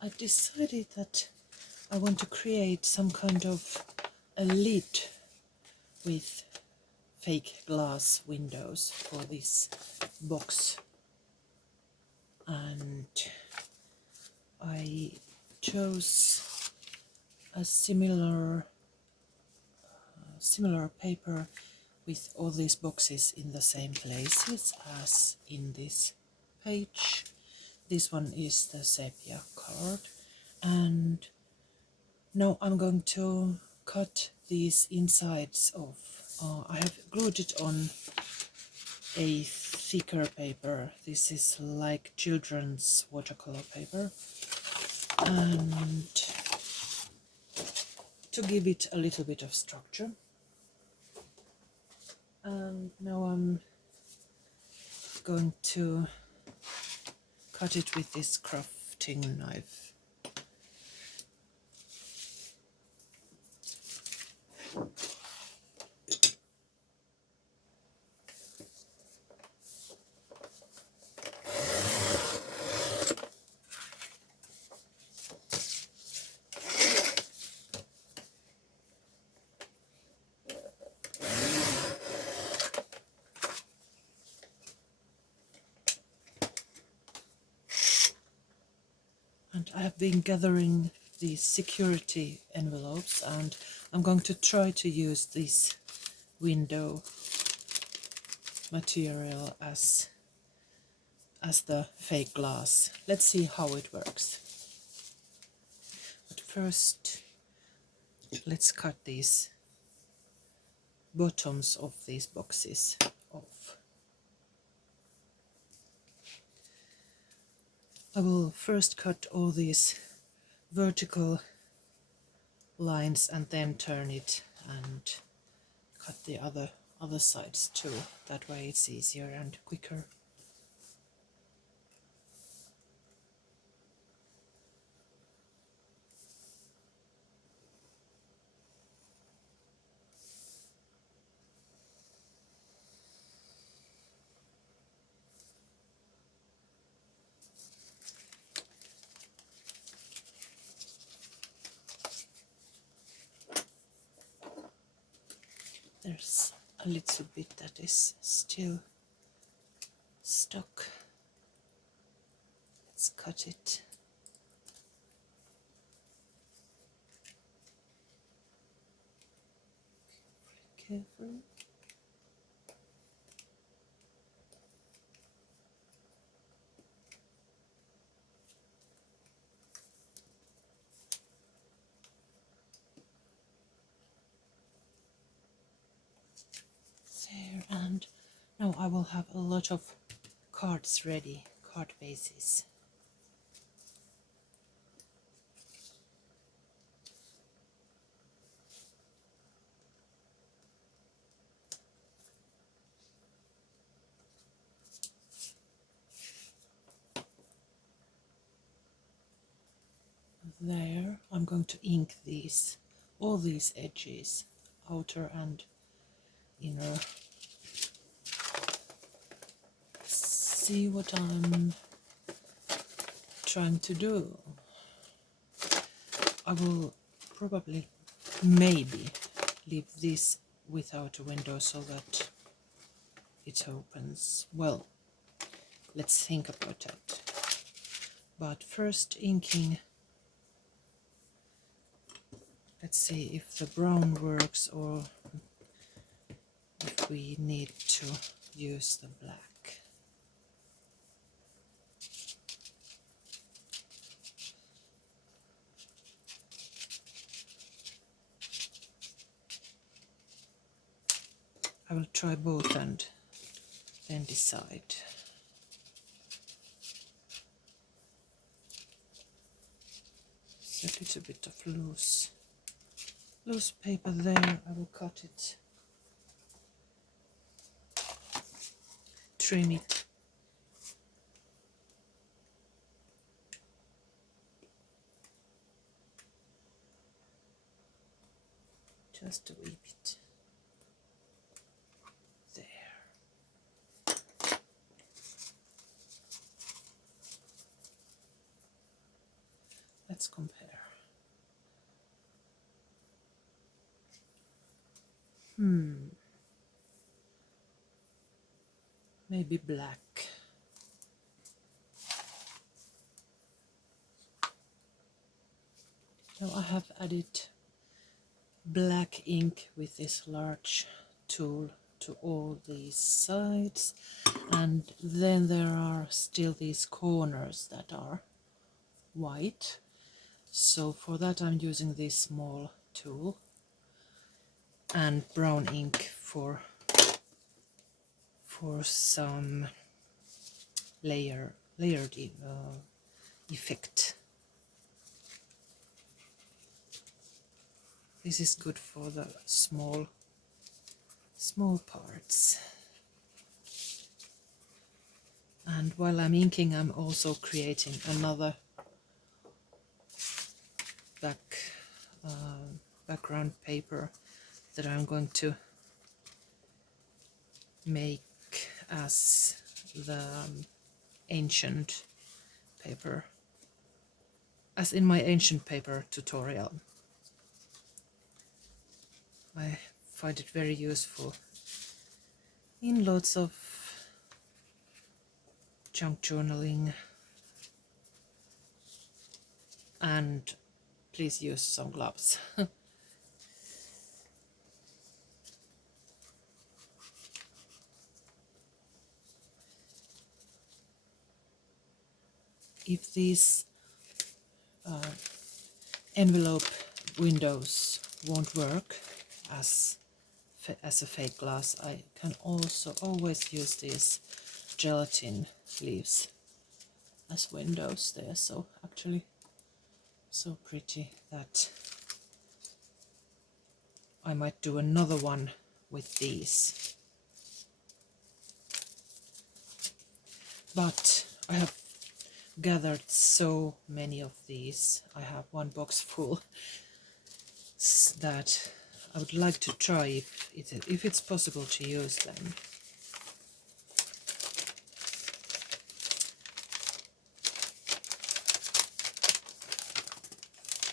I decided that I want to create some kind of a lid with fake glass windows for this box, and I chose a similar paper with all these boxes in the same places as in this page. This one is the sepia card, and now I'm going to cut these insides off. I have glued it on a thicker paper. This is like children's watercolor paper, and to give it a little bit of structure. And now I'm going to cut it with this crafting knife. And I have been gathering these security envelopes, and I'm going to try to use this window material as the fake glass. Let's see how it works. But first, let's cut these bottoms of these boxes off. I will first cut all these vertical lines and then turn it and cut the other sides too. That way it's easier and quicker. There's a little bit that is still stuck. Let's cut it. Carefully. There, and now I will have a lot of cards ready, card bases. There, I'm going to ink these, all these edges, outer and inner. See what I'm trying to do. I will probably, maybe, leave this without a window so that it opens. Well, let's think about that. But first inking. Let's see if the brown works or if we need to use the black. I will try both and then decide. It's a little bit of loose paper there. I will cut it, trim it. Just a wee bit. There. let's compare. Maybe black. Now I have added black ink with this large tool to all these sides, and then there are still these corners that are white. So for that I'm using this small tool and brown ink for some layered effect. This is good for the small parts. And while I'm inking, I'm also creating another background paper that I'm going to make as the ancient paper, as in my ancient paper tutorial. I find it very useful in lots of junk journaling, and please use some gloves. If these envelope windows won't work as a fake glass, I can also always use these gelatin leaves as windows. They are so actually so pretty that I might do another one with these. But I have gathered so many of these. I have one box full that I would like to try if it's possible to use them.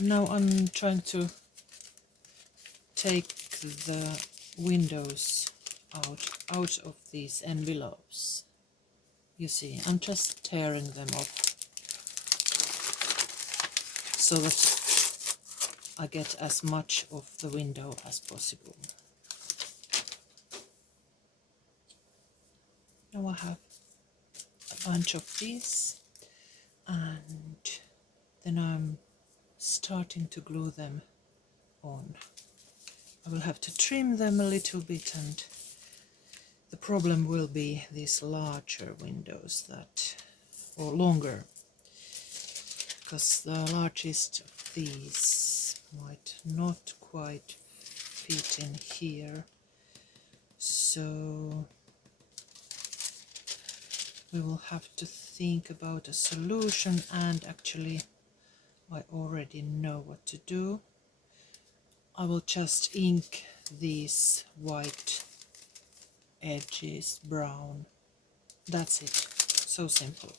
Now I'm trying to take the windows out of these envelopes. You see, I'm just tearing them off so that I get as much of the window as possible. Now I have a bunch of these, and then I'm starting to glue them on. I will have to trim them a little bit, and the problem will be these larger windows or longer, because the largest of these might not quite fit in here. So we will have to think about a solution, and actually I already know what to do. I will just ink these white edges brown. That's it. So simple.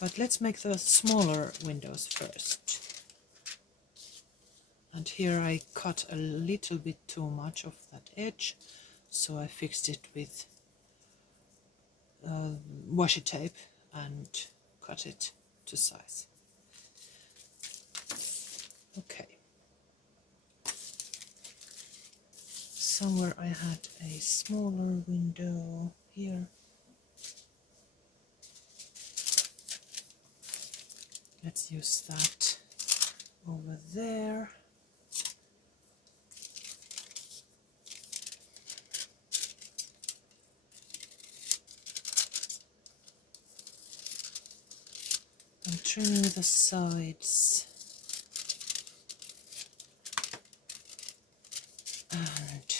But let's make the smaller windows first. And here I cut a little bit too much of that edge, so I fixed it with washi tape and cut it to size. Okay. Somewhere I had a smaller window here. Let's use that over there. I'm trimming the sides, and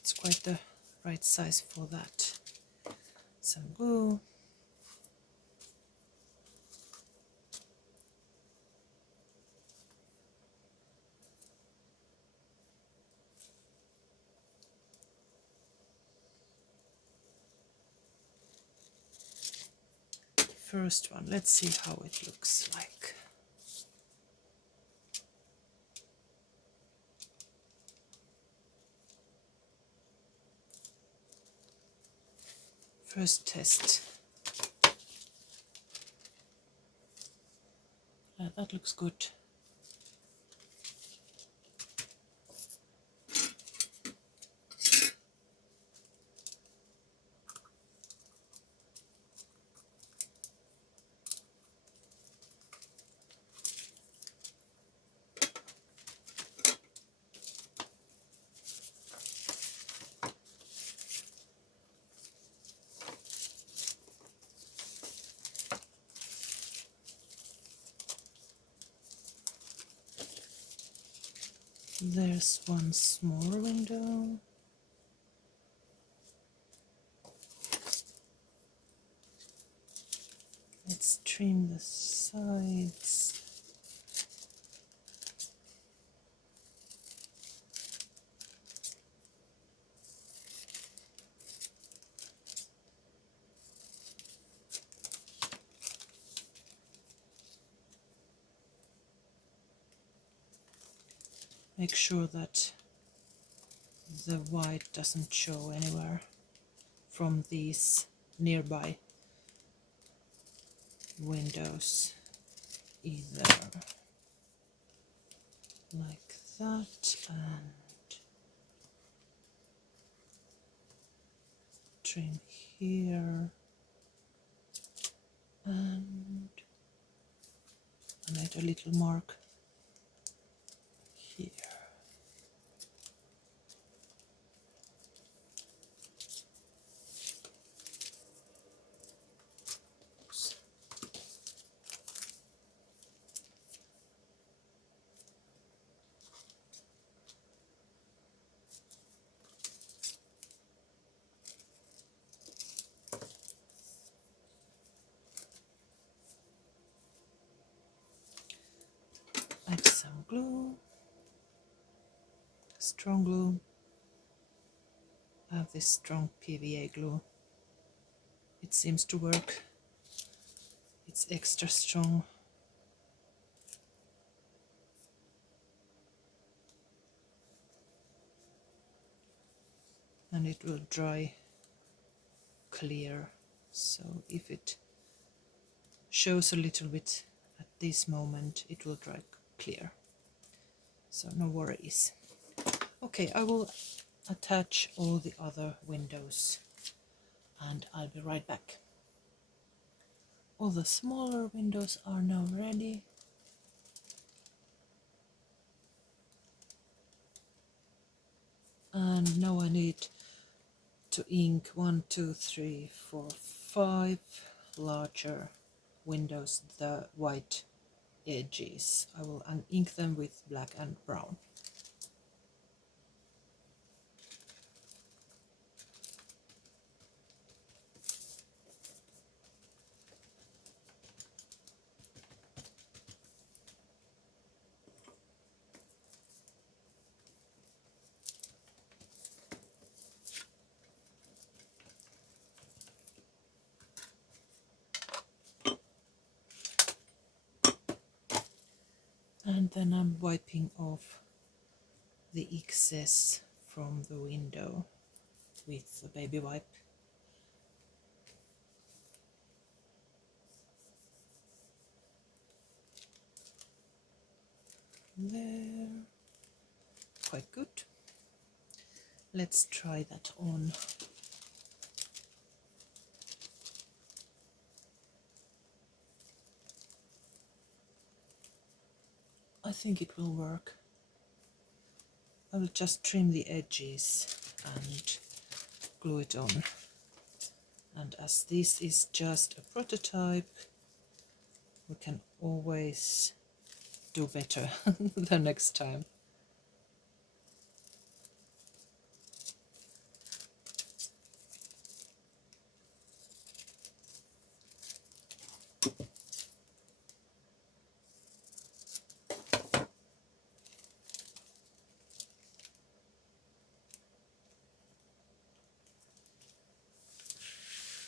it's quite the right size for that. Some glue. first one. Let's see how it looks like. First test. That looks good. There's one small window. Let's trim the sides. Make sure that the white doesn't show anywhere from these nearby windows either. Like that, and trim here, and I made a little mark here. Add some glue, strong glue. I have this strong PVA glue. It seems to work. It's extra strong. And it will dry clear. So if it shows a little bit at this moment, it will dry clear. So no worries. Okay, I will attach all the other windows and I'll be right back. All the smaller windows are now ready. And now I need to ink 1, 2, 3, 4, 5 larger windows, the white edges. I will ink them with black and brown. And then I'm wiping off the excess from the window with the baby wipe. There, quite good. Let's try that on. I think it will work. I will just trim the edges and glue it on. And as this is just a prototype, we can always do better the next time.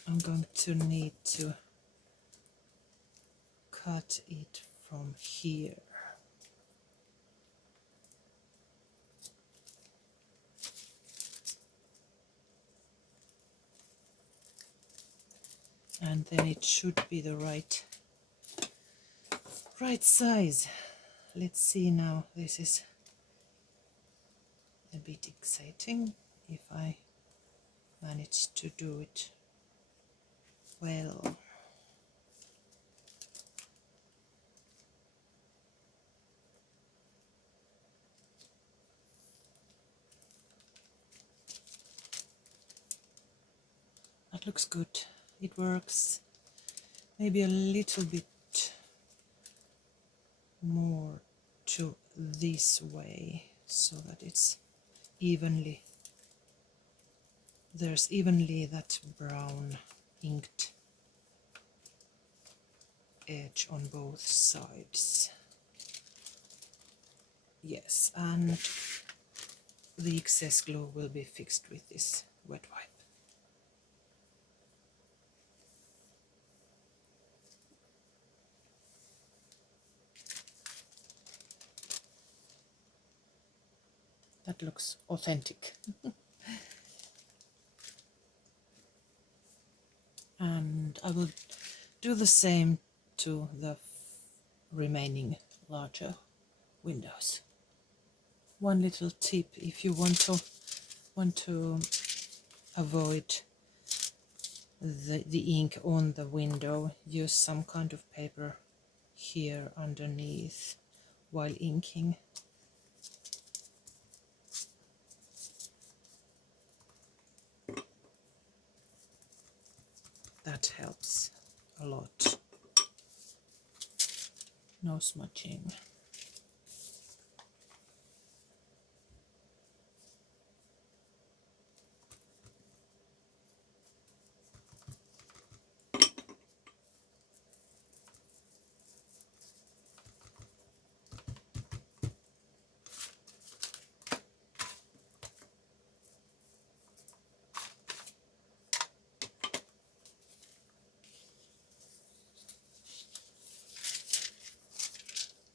I'm going to need to cut it from here. And then it should be the right size. Let's see now. This is a bit exciting if I manage to do it well. That looks good. It works. Maybe a little bit more to this way so that it's evenly, there's evenly that brown inked edge on both sides. Yes, and the excess glue will be fixed with this wet wipe. That looks authentic. And I will do the same to the remaining larger windows. One little tip: if you want to avoid the ink on the window, use some kind of paper here underneath while inking. That helps a lot. No smudging.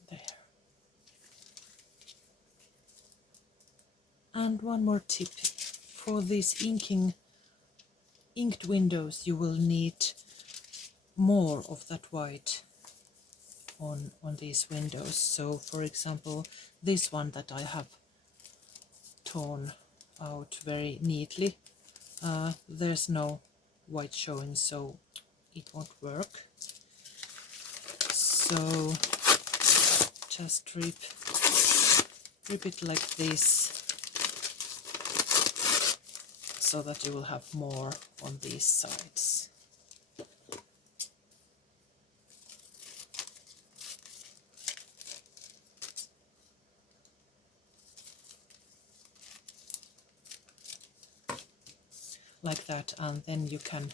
There. And one more tip: for these inked windows, you will need more of that white on these windows. So for example, this one that I have torn out very neatly, there's no white showing, so it won't work. So just rip it like this, so that you will have more on these sides. Like that, and then you can,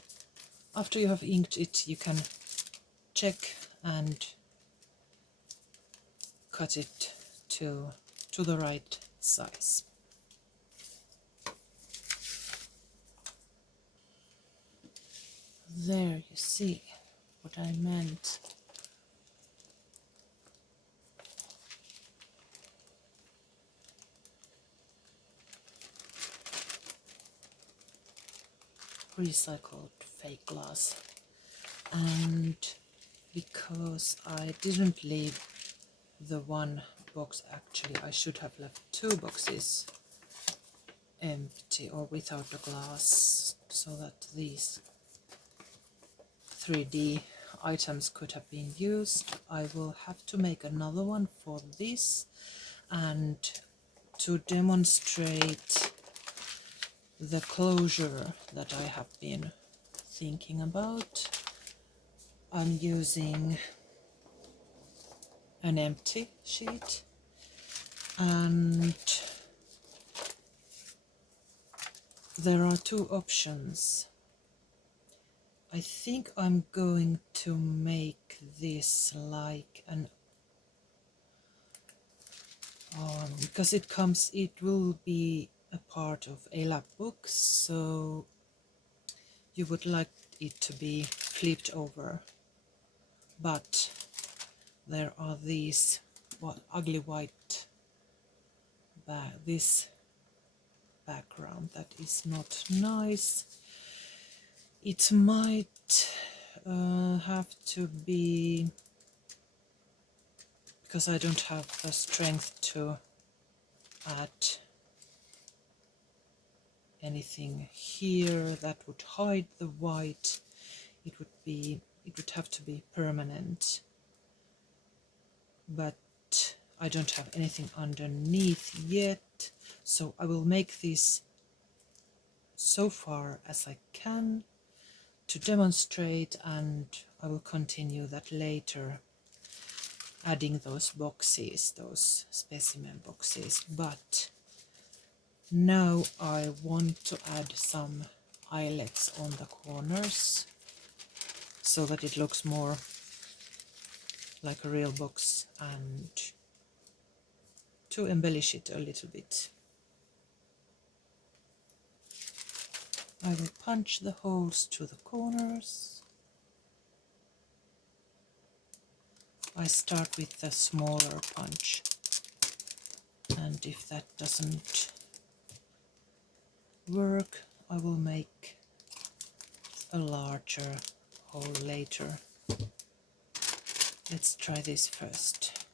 after you have inked it, you can check and cut it to the right size. There, you see what I meant. Recycled fake glass. And because I didn't leave the one box, actually I should have left 2 boxes empty or without the glass, so that these 3D items could have been used. I will have to make another one for this, and to demonstrate the closure that I have been thinking about, I'm using an empty sheet, and there are 2 options. I think I'm going to make this like an because it will be a part of a lab book, so you would like it to be flipped over, but there are these ugly white this background that is not nice. It might have to be, because I don't have the strength to add anything here that would hide the white. It would have to be permanent, but I don't have anything underneath yet, so I will make this so far as I can to demonstrate, and I will continue that later, adding those boxes, those specimen boxes. But now I want to add some eyelets on the corners so that it looks more like a real box, and to embellish it a little bit. I will punch the holes to the corners. I start with the smaller punch, and if that doesn't work, I will make a larger hole later. Let's try this first.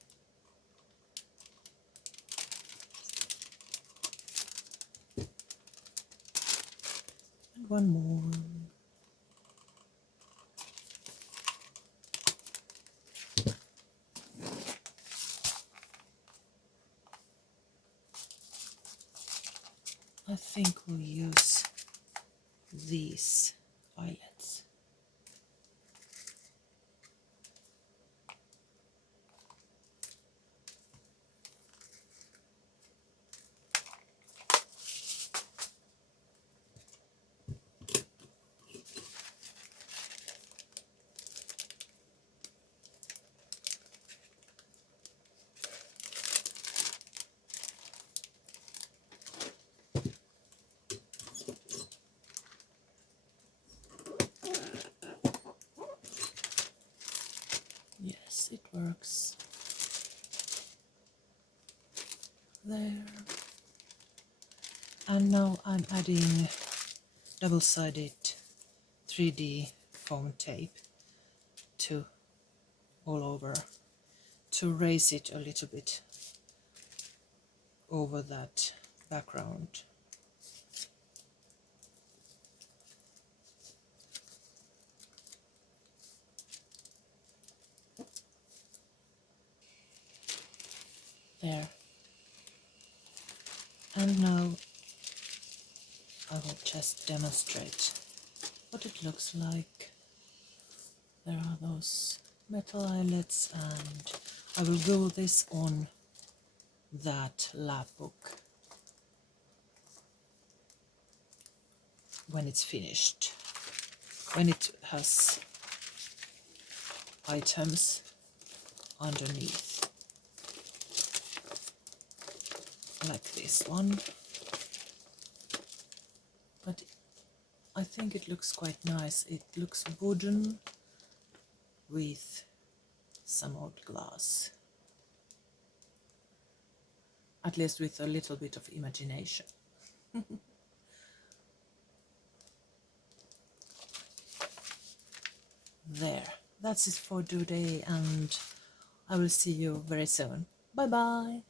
And one more. I think we'll use these eyelets. Yes, it works. There. And now I'm adding double-sided 3D foam tape to all over to raise it a little bit over that background. There. And now I will just demonstrate what it looks like. There are those metal eyelets, and I will glue this on that lab book when it's finished, when it has items underneath, like this one. But I think it looks quite nice. It looks wooden with some old glass, at least with a little bit of imagination. There, that's it for today, and I will see you very soon. Bye bye.